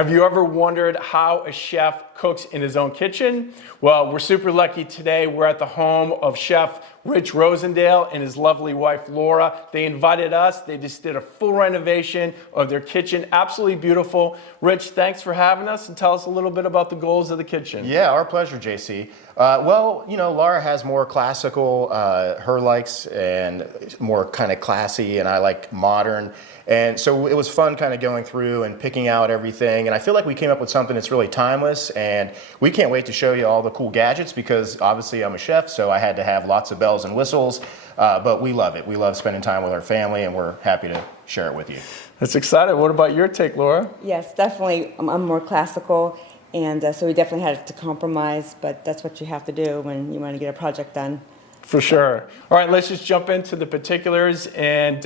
Have you ever wondered how a chef cooks in his own kitchen? Well, we're super lucky today. We're at the home of Chef Rich Rosendale and his lovely wife, Laura. They invited us. They just did a full renovation of their kitchen. Absolutely beautiful. Rich, thanks for having us, and tell us a little bit about the goals of the kitchen. Yeah, our pleasure, JC. Well, you know, Laura has more classical, her likes, and more kind of classy, and I like modern. And so it was fun kind of going through and picking out everything. And I feel like we came up with something that's really timeless, and we can't wait to show you all the cool gadgets because obviously I'm a chef, so I had to have lots of bells and whistles. But we love it. We love spending time with our family, and we're happy to share it with you. That's exciting. What about your take, Laura? Yes, definitely. I'm more classical, and so we definitely had to compromise, but that's what you have to do when you want to get a project done. For sure. All right, let's just jump into the particulars, and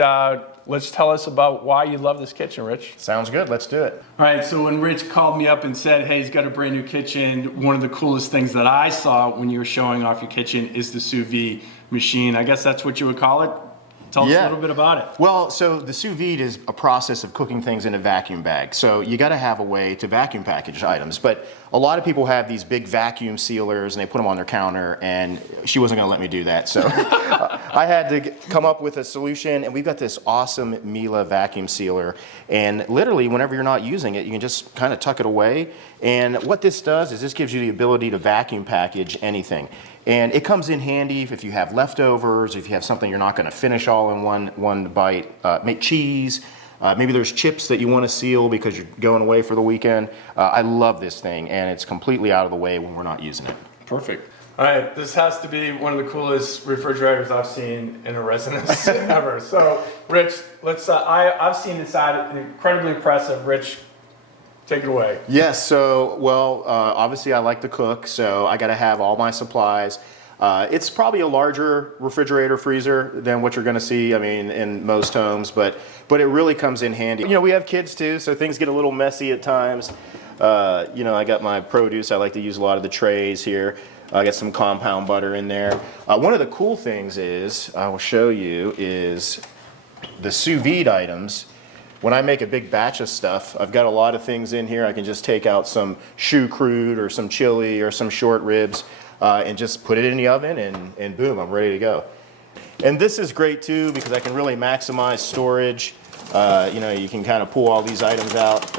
let's tell us about why you love this kitchen, Rich. Sounds good. Let's do it. All right, so when Rich called me up and said, hey, he's got a brand new kitchen, one of the coolest things that I saw when you were showing off your kitchen is the sous vide machine. I guess that's what you would call it? Tell us a little bit about it. Well, so the sous vide is a process of cooking things in a vacuum bag. So you got to have a way to vacuum package items. But a lot of people have these big vacuum sealers and they put them on their counter, and she wasn't going to let me do that. So I had to come up with a solution, and we've got this awesome Miele vacuum sealer. And literally, whenever you're not using it, you can just kind of tuck it away. And what this does is this gives you the ability to vacuum package anything. And it comes in handy if you have leftovers, if you have something you're not going to finish all in one bite. Make cheese. Maybe there's chips that you want to seal because you're going away for the weekend. I love this thing, and it's completely out of the way when we're not using it. Perfect. All right, this has to be one of the coolest refrigerators I've seen in a residence ever. So, Rich, let's. I've seen inside, incredibly impressive. Rich, take it away. Yes, so, well, obviously I like to cook, so I got to have all my supplies. It's probably a larger refrigerator freezer than what you're going to see, I mean, in most homes, but it really comes in handy. You know, we have kids too, so things get a little messy at times. You know, I got my produce. I like to use a lot of the trays here. I got some compound butter in there. One of the cool things is, I will show you, is the sous vide items. When I make a big batch of stuff, I've got a lot of things in here. I can just take out some choux crude or some chili or some short ribs and just put it in the oven, and boom, I'm ready to go. And this is great too because I can really maximize storage. You know, you can kind of pull all these items out.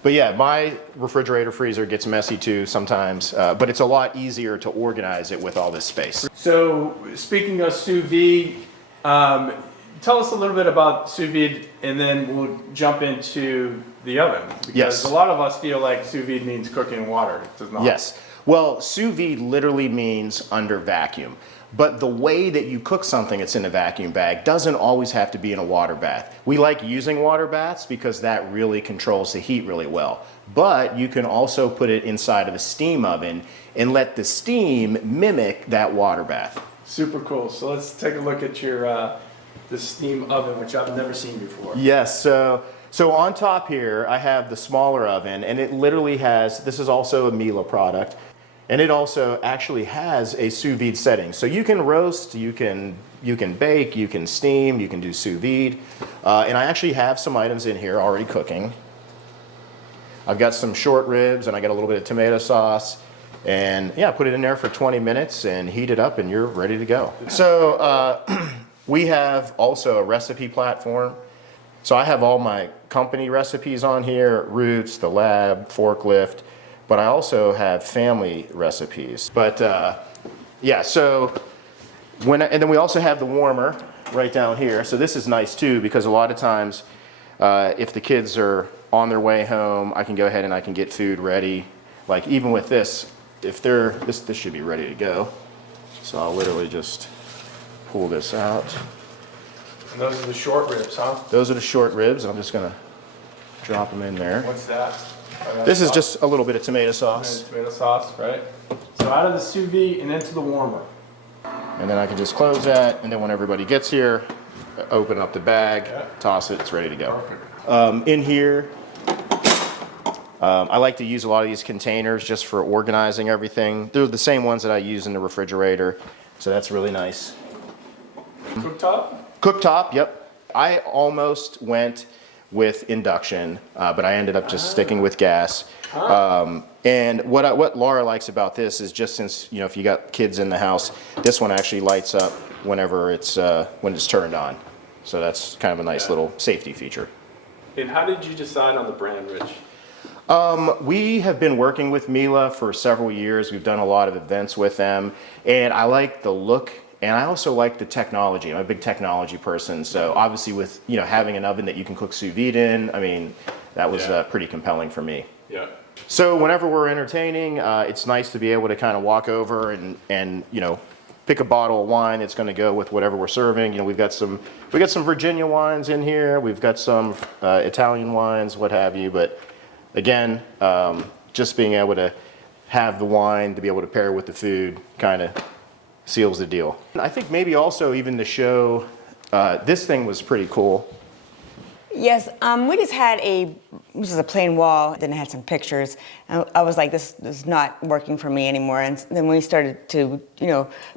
But yeah, my refrigerator freezer gets messy too sometimes, but it's a lot easier to organize it with all this space. So speaking of sous vide, tell us a little bit about sous vide, and then we'll jump into the oven. Because yes. A lot of us feel like sous vide means cooking in water. It does not. Yes. Well, sous vide literally means under vacuum. But the way that you cook something that's in a vacuum bag doesn't always have to be in a water bath. We like using water baths because that really controls the heat really well. But you can also put it inside of a steam oven and let the steam mimic that water bath. Super cool. So let's take a look at your the steam oven, which I've never seen before. Yes. So on top here, I have the smaller oven, and it literally has, this is also a Miele product, and it also actually has a sous vide setting. So you can roast, you can bake, you can steam, you can do sous vide. And I actually have some items in here already cooking. I've got some short ribs, and I got a little bit of tomato sauce. And yeah, put it in there for 20 minutes and heat it up, and you're ready to go. So we have also a recipe platform. So I have all my company recipes on here, Roots, The Lab, Forklift, but I also have family recipes. But yeah, so and then we also have the warmer right down here. So this is nice too, because a lot of times if the kids are on their way home, I can go ahead and I can get food ready. Like even with this, if this should be ready to go. So I'll literally just pull this out. And those are the short ribs, huh? Those are the short ribs. I'm just gonna drop them in there. What's that? This is just a little bit of tomato sauce. Tomato sauce, right? So out of the sous vide and into the warmer. And then I can just close that, and then when everybody gets here, open up the bag, toss it, it's ready to go. Perfect. In here, I like to use a lot of these containers just for organizing everything. They're the same ones that I use in the refrigerator, so that's really nice. Cooktop? Cooktop, yep. I almost went with induction, but I ended up just sticking with gas. And what Laura likes about this is just since, if you got kids in the house, this one actually lights up whenever when it's turned on. So that's kind of a nice little safety feature. And how did you decide on the brand, Rich? We have been working with Miele for several years. We've done a lot of events with them, and I like the look, and I also like the technology. I'm a big technology person, so obviously with having an oven that you can cook sous vide in, I mean, that was pretty compelling for me. Yeah. So whenever we're entertaining, it's nice to be able to kind of walk over and pick a bottle of wine. It's going to go with whatever we're serving. We've got some Virginia wines in here. We've got some Italian wines, what have you. But again, just being able to have the wine to be able to pair with the food kind of seals the deal. I think maybe also even the show, this thing was pretty cool. Yes, we just had this is a plain wall, then it had some pictures. And I was like, this is not working for me anymore. And then when we started to,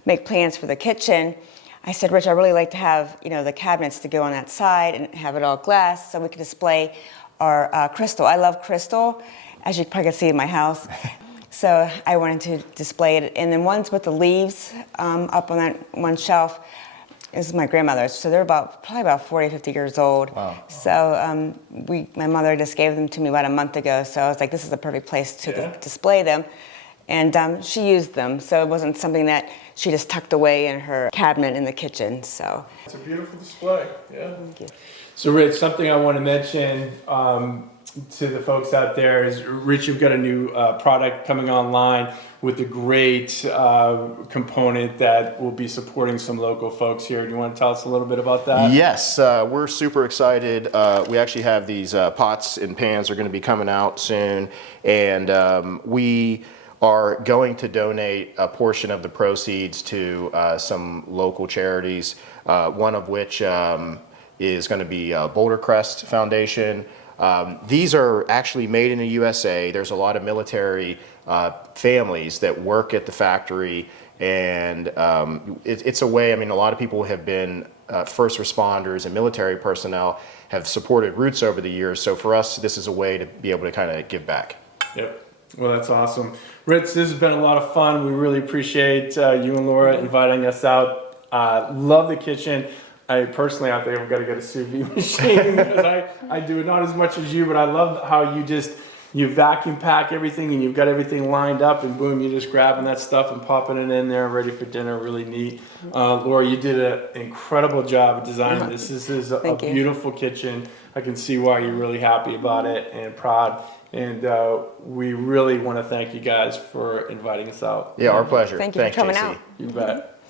make plans for the kitchen, I said, Rich, I really like to have, the cabinets to go on that side and have it all glass so we could display our crystal. I love crystal, as you probably can see in my house. So I wanted to display it. And then ones with the leaves up on that one shelf, this is my grandmother's, so they're probably about 40, 50 years old. Wow. So my mother just gave them to me about a month ago, so I was like, this is the perfect place to display them. And she used them, so it wasn't something that she just tucked away in her cabinet in the kitchen, so. It's a beautiful display, yeah. Thank you. So Rich, something I want to mention to the folks out there is, Rich, you've got a new product coming online with a great component that will be supporting some local folks here. Do you want to tell us a little bit about that? Yes, we're super excited. We actually have these pots and pans are going to be coming out soon, and we are going to donate a portion of the proceeds to some local charities, one of which is going to be Boulder Crest Foundation. These are actually made in the USA. There's a lot of military families that work at the factory, and it's a way, a lot of people have been first responders and military personnel have supported Roots over the years, so for us, this is a way to be able to kind of give back. Yep. Well, that's awesome. Rich, this has been a lot of fun. We really appreciate you and Laura inviting us out. Love the kitchen. I personally, I think I've got to get a sous vide machine because I do it not as much as you, but I love how you vacuum pack everything and you've got everything lined up and boom, you're just grabbing that stuff and popping it in there ready for dinner. Really neat. Laura, you did an incredible job of designing this. This is a beautiful kitchen. I can see why you're really happy about it and proud. And we really want to thank you guys for inviting us out. Yeah, our pleasure. Thank you for coming JC. out. You bet.